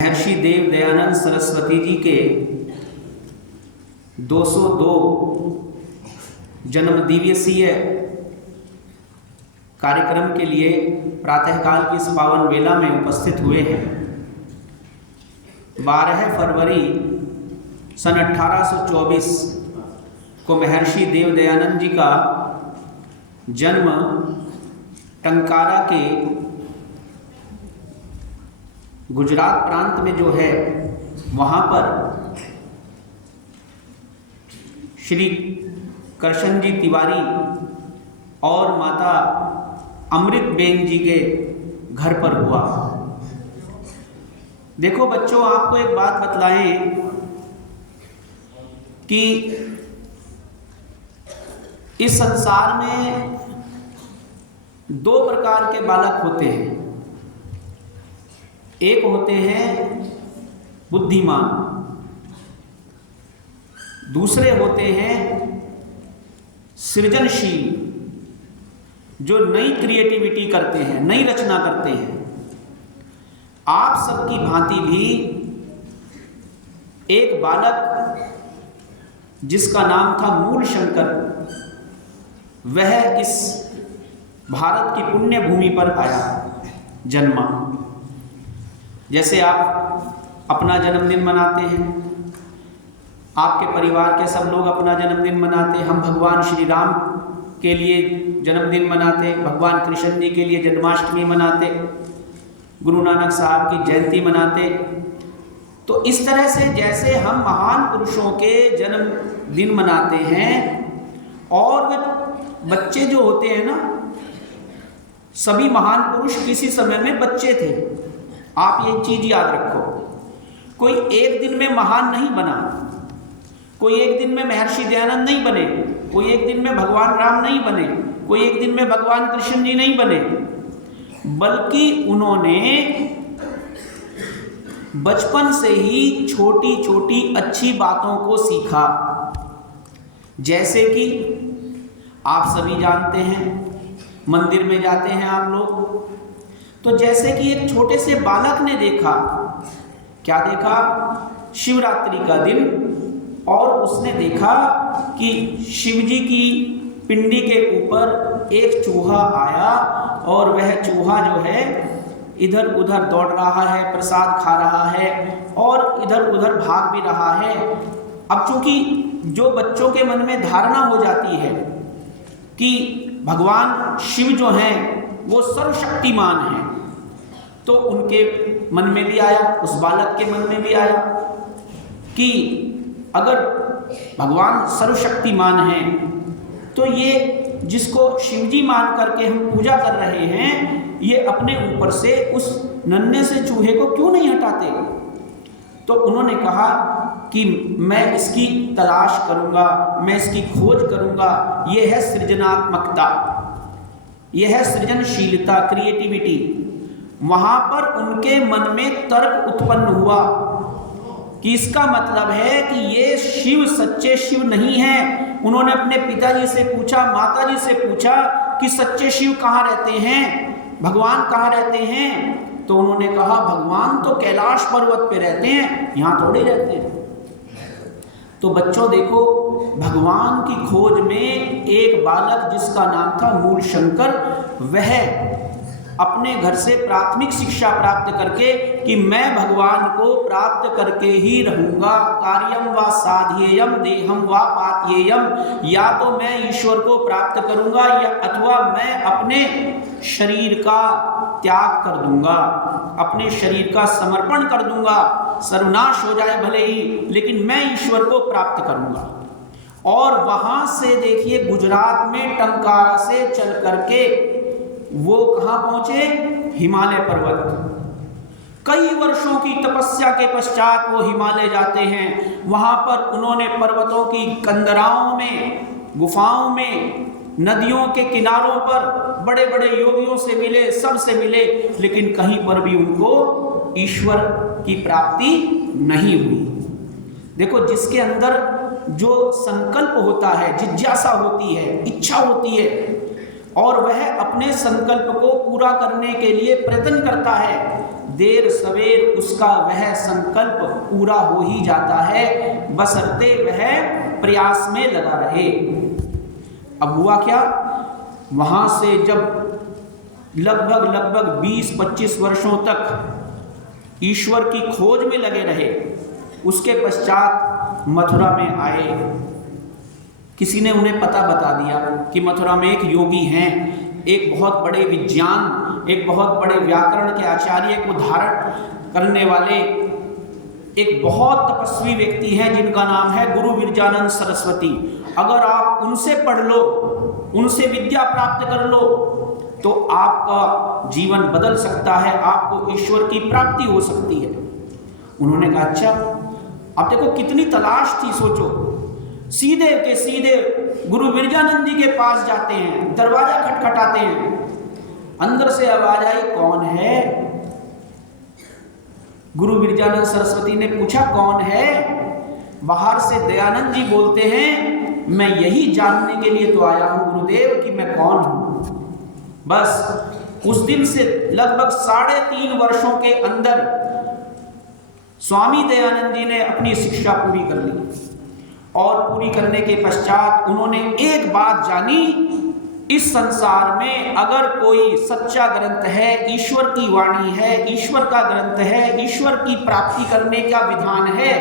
महर्षि देव दयानंद सरस्वती जी के 202 जन्म दिवसीय कार्यक्रम के लिए प्रातःकाल की इस पावन वेला में उपस्थित हुए हैं। 12 फरवरी सन 1824 को महर्षि देव दयानंद जी का जन्म टंकारा के गुजरात प्रांत में जो है वहाँ पर श्री करशन जी तिवारी और माता अमृतबेन जी के घर पर हुआ। देखो बच्चों, आपको एक बात बतलाएं कि इस संसार में दो प्रकार के बालक होते हैं। एक होते हैं बुद्धिमान, दूसरे होते हैं सृजनशील, जो नई क्रिएटिविटी करते हैं, नई रचना करते हैं। आप सबकी भांति भी एक बालक जिसका नाम था मूलशंकर, वह इस भारत की पुण्य भूमि पर आया, जन्मा। जैसे आप अपना जन्मदिन मनाते हैं, आपके परिवार के सब लोग अपना जन्मदिन मनाते हैं। हम भगवान श्री राम के लिए जन्मदिन मनाते, भगवान कृष्ण जी के लिए जन्माष्टमी मनाते, गुरु नानक साहब की जयंती मनाते। तो इस तरह से जैसे हम महान पुरुषों के जन्मदिन मनाते हैं, और वे बच्चे जो होते हैं ना, सभी महान पुरुष किसी समय में बच्चे थे। आप ये चीज याद रखो, कोई एक दिन में महान नहीं बना, कोई एक दिन में महर्षि दयानंद नहीं बने, कोई एक दिन में भगवान राम नहीं बने, कोई एक दिन में भगवान कृष्ण जी नहीं बने, बल्कि उन्होंने बचपन से ही छोटी छोटी अच्छी बातों को सीखा। जैसे कि आप सभी जानते हैं, मंदिर में जाते हैं आप लोग, तो जैसे कि एक छोटे से बालक ने देखा, क्या देखा? शिवरात्रि का दिन, और उसने देखा कि शिवजी की पिंडी के ऊपर एक चूहा आया, और वह चूहा जो है इधर उधर दौड़ रहा है, प्रसाद खा रहा है और इधर उधर भाग भी रहा है। अब चूंकि जो बच्चों के मन में धारणा हो जाती है कि भगवान शिव जो हैं वो सर्वशक्तिमान हैं, तो उनके मन में भी आया, उस बालक के मन में भी आया कि अगर भगवान सर्वशक्तिमान हैं, तो ये जिसको शिवजी मान करके हम पूजा कर रहे हैं, ये अपने ऊपर से उस नन्हे से चूहे को क्यों नहीं हटाते? तो उन्होंने कहा कि मैं इसकी तलाश करूंगा, मैं इसकी खोज करूंगा। ये है सृजनात्मकता, यह है सृजनशीलता, क्रिएटिविटी। वहां पर उनके मन में तर्क उत्पन्न हुआ कि इसका मतलब है कि ये शिव सच्चे शिव नहीं है। उन्होंने अपने पिताजी से पूछा, माताजी से पूछा कि सच्चे शिव कहाँ रहते हैं, भगवान कहाँ रहते हैं? तो उन्होंने कहा भगवान तो कैलाश पर्वत पे रहते हैं, यहाँ थोड़े रहते हैं। तो बच्चों देखो, भगवान की खोज में एक बालक जिसका नाम था मूलशंकर, वह अपने घर से प्राथमिक शिक्षा प्राप्त करके कि मैं भगवान को प्राप्त करके ही रहूंगा, कार्यम व साध्येयम देहम व पात्येयम, या तो मैं ईश्वर को प्राप्त करूंगा या अथवा मैं अपने शरीर का त्याग कर दूंगा, अपने शरीर का समर्पण कर दूंगा, सर्वनाश हो जाए भले ही, लेकिन मैं ईश्वर को प्राप्त करूंगा। और वहां से देखिए, गुजरात में टंकारा से चल करके वो कहाँ पहुंचे? हिमालय पर्वत। कई वर्षों की तपस्या के पश्चात वो हिमालय जाते हैं। वहां पर उन्होंने पर्वतों की कंदराओं में, गुफाओं में, नदियों के किनारों पर बड़े बड़े योगियों से मिले, सबसे मिले, लेकिन कहीं पर भी उनको ईश्वर की प्राप्ति नहीं हुई। देखो, जिसके अंदर जो संकल्प होता है, जिज्ञासा होती है, इच्छा होती है, और वह अपने संकल्प को पूरा करने के लिए प्रयत्न करता है, देर सवेर उसका वह संकल्प पूरा हो ही जाता है, बशर्ते वह प्रयास में लगा रहे। अब हुआ क्या, वहां से जब लगभग 20-25 वर्षों तक ईश्वर की खोज में लगे रहे, उसके पश्चात मथुरा में आए। किसी ने उन्हें पता बता दिया कि मथुरा में एक योगी हैं, एक बहुत बड़े विज्ञान, एक बहुत बड़े व्याकरण के आचार्य को धारण करने वाले एक बहुत तपस्वी व्यक्ति हैं जिनका नाम है गुरु विरजानंद सरस्वती। अगर आप उनसे पढ़ लो, उनसे विद्या प्राप्त कर लो तो आपका जीवन बदल सकता है, आपको ईश्वर की प्राप्ति हो सकती है। उन्होंने कहा अच्छा। अब देखो कितनी तलाश थी, सोचो, सीधे के सीधे गुरु विरजानंद जी के पास जाते हैं, दरवाजा खटखटाते हैं, अंदर से आवाज आई कौन है? गुरु विरजानंद सरस्वती ने पूछा कौन है? बाहर से दयानंद जी बोलते हैं मैं यही जानने के लिए तो आया हूं गुरुदेव कि मैं कौन हूं। बस उस दिन से लगभग 3.5 वर्षों के अंदर स्वामी दयानंद जी ने अपनी शिक्षा पूरी कर ली, और पूरी करने के पश्चात उन्होंने एक बात जानी, इस संसार में अगर कोई सच्चा ग्रंथ है, ईश्वर की वाणी है, ईश्वर का ग्रंथ है, ईश्वर की प्राप्ति करने का विधान है,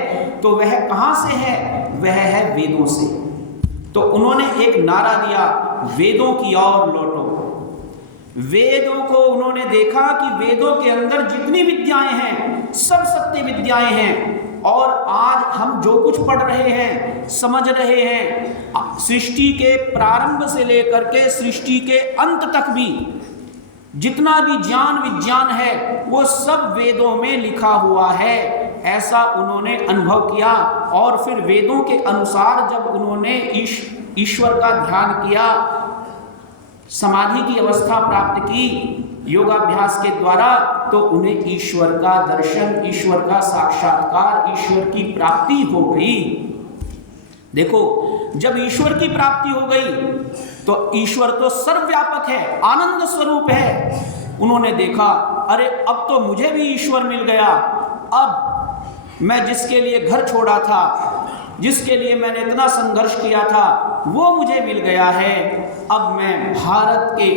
तो वह कहां से है? वह है वेदों से। तो उन्होंने एक नारा दिया, वेदों की ओर लौटो। वेदों को उन्होंने देखा कि वेदों के अंदर जितनी विद्याएं हैं सब सत्य विद्याएं हैं, और आज हम जो कुछ पढ़ रहे हैं, समझ रहे हैं, सृष्टि के प्रारंभ से लेकर के सृष्टि के अंत तक भी जितना भी ज्ञान विज्ञान है वो सब वेदों में लिखा हुआ है, ऐसा उन्होंने अनुभव किया। और फिर वेदों के अनुसार जब उन्होंने ईश्वर का ध्यान किया, समाधि की अवस्था प्राप्त की योगाभ्यास के द्वारा, तो उन्हें ईश्वर का दर्शन, ईश्वर का साक्षात्कार, ईश्वर की प्राप्ति हो गई। देखो, जब ईश्वर की प्राप्ति हो गई तो ईश्वर तो सर्वव्यापक है, आनंद स्वरूप है। उन्होंने देखा अरे अब तो मुझे भी ईश्वर मिल गया, अब मैं जिसके लिए घर छोड़ा था, जिसके लिए मैंने इतना संघर्ष किया था, वो मुझे मिल गया है। अब मैं भारत के,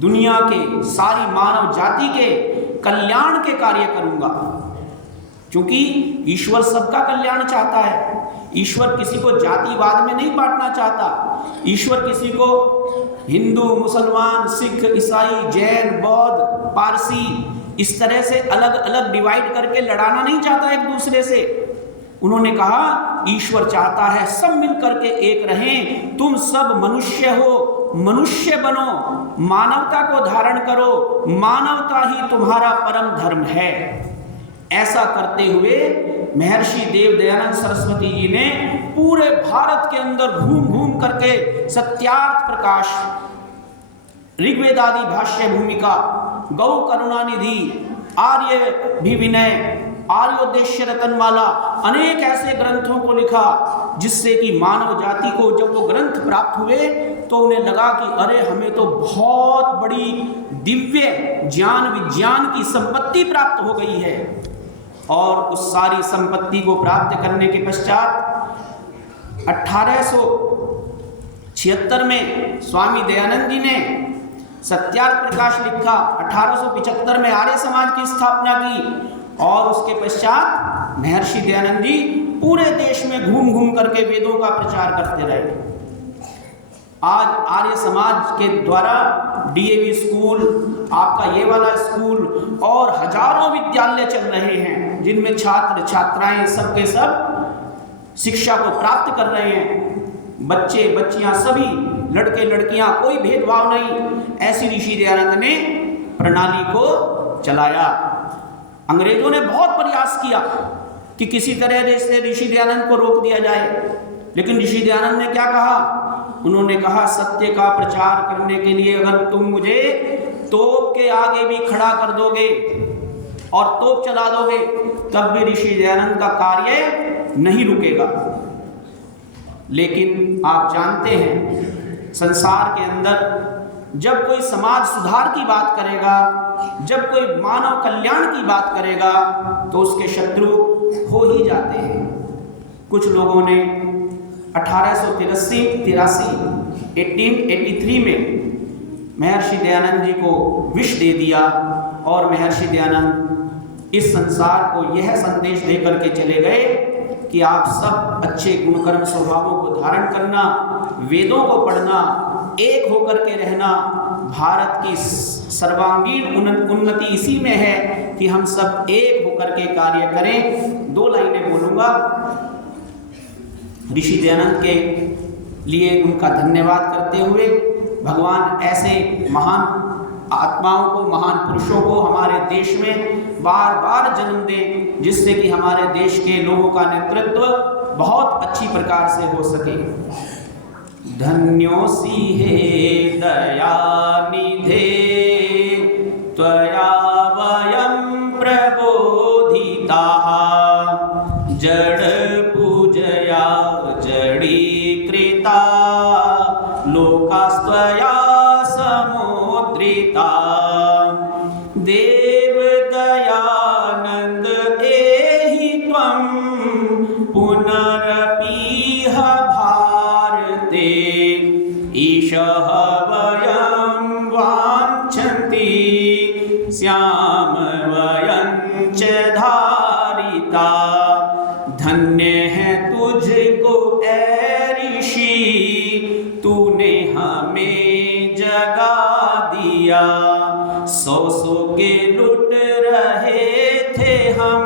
दुनिया के, सारी मानव जाति के कल्याण के कार्य करूंगा, क्योंकि ईश्वर सबका कल्याण चाहता है। ईश्वर किसी को जातिवाद में नहीं बांटना चाहता। ईश्वर किसी को हिंदू, मुसलमान, सिख, ईसाई, जैन, बौद्ध, पारसी इस तरह से अलग अलग डिवाइड करके लड़ाना नहीं चाहता एक दूसरे से। उन्होंने कहा ईश्वर चाहता है सब मिलकर के एक रहें, तुम सब मनुष्य हो, मनुष्य बनो, मानवता को धारण करो, मानवता ही तुम्हारा परम धर्म है। ऐसा करते हुए महर्षि देव दयानंद सरस्वती जी ने पूरे भारत के अंदर घूम घूम करके सत्यार्थ प्रकाश, ऋग्वेदादि भाष्य भूमिका, गौ करुणानिधि, आर्य भी विनय, आर्योद्देश्य रतनमाला, अनेक ऐसे ग्रंथों को लिखा, जिससे कि मानव जाति को जब वो ग्रंथ प्राप्त हुए तो उन्हें लगा कि अरे हमें तो बहुत बड़ी दिव्य ज्ञान विज्ञान की संपत्ति प्राप्त हो गई है। और उस सारी संपत्ति को प्राप्त करने के पश्चात 1876 में स्वामी दयानंद जी ने सत्यार्थ प्रकाश लिखा, 1875 में आर्य समाज की स्थापना की, और उसके पश्चात महर्षि दयानंद जी पूरे देश में घूम घूम करके वेदों का प्रचार करते रहे। आज आर्य समाज के द्वारा डीएवी स्कूल, आपका ये वाला स्कूल और हजारों विद्यालय चल रहे हैं, जिनमें छात्र छात्राएं सबके सब शिक्षा को प्राप्त कर रहे हैं। बच्चे बच्चियां सभी, लड़के लड़कियां, कोई भेदभाव नहीं। ऐसी ऋषि दयानंद ने प्रणाली को चलाया। अंग्रेजों ने बहुत प्रयास किया कि किसी तरह से ऋषि दयानंद को रोक दिया जाए, लेकिन ऋषि दयानंद ने क्या कहा? उन्होंने कहा सत्य का प्रचार करने के लिए अगर तुम मुझे तोप के आगे भी खड़ा कर दोगे और तोप चला दोगे, तब भी ऋषि दयानंद का कार्य नहीं रुकेगा। लेकिन आप जानते हैं, संसार के अंदर जब कोई समाज सुधार की बात करेगा जब कोई मानव कल्याण की बात करेगा तो उसके शत्रु हो ही जाते हैं। कुछ लोगों ने 1883 में महर्षि दयानंद जी को विष दे दिया और महर्षि दयानंद इस संसार को यह संदेश देकर के चले गए कि आप सब अच्छे गुणकर्म स्वभावों को धारण करना, वेदों को पढ़ना, एक होकर के रहना। भारत की सर्वांगीण उन्नति इसी में है कि हम सब एक होकर के कार्य करें। 2 लाइनें बोलूंगा। ऋषि दयानंद के लिए उनका धन्यवाद करते हुए, भगवान ऐसे महान आत्माओं को, महान पुरुषों को हमारे देश में बार बार जन्म दे, जिससे कि हमारे देश के लोगों का नेतृत्व बहुत अच्छी प्रकार से हो सके। धन्योऽसि हे दयानिधे त्वया वयं प्रबोधिताः जड पूजया जडीकृता लोकास्त्वया समुद्रिता देव दयानंद एहि त्वं पुनरपीह भारते ईशः वयं वाञ्छन्ति स्याम वयं च धारिता। धन्य है तुझको ऐ ऋषि, तूने हमें जगा दिया। 100 के लुट रहे थे हम,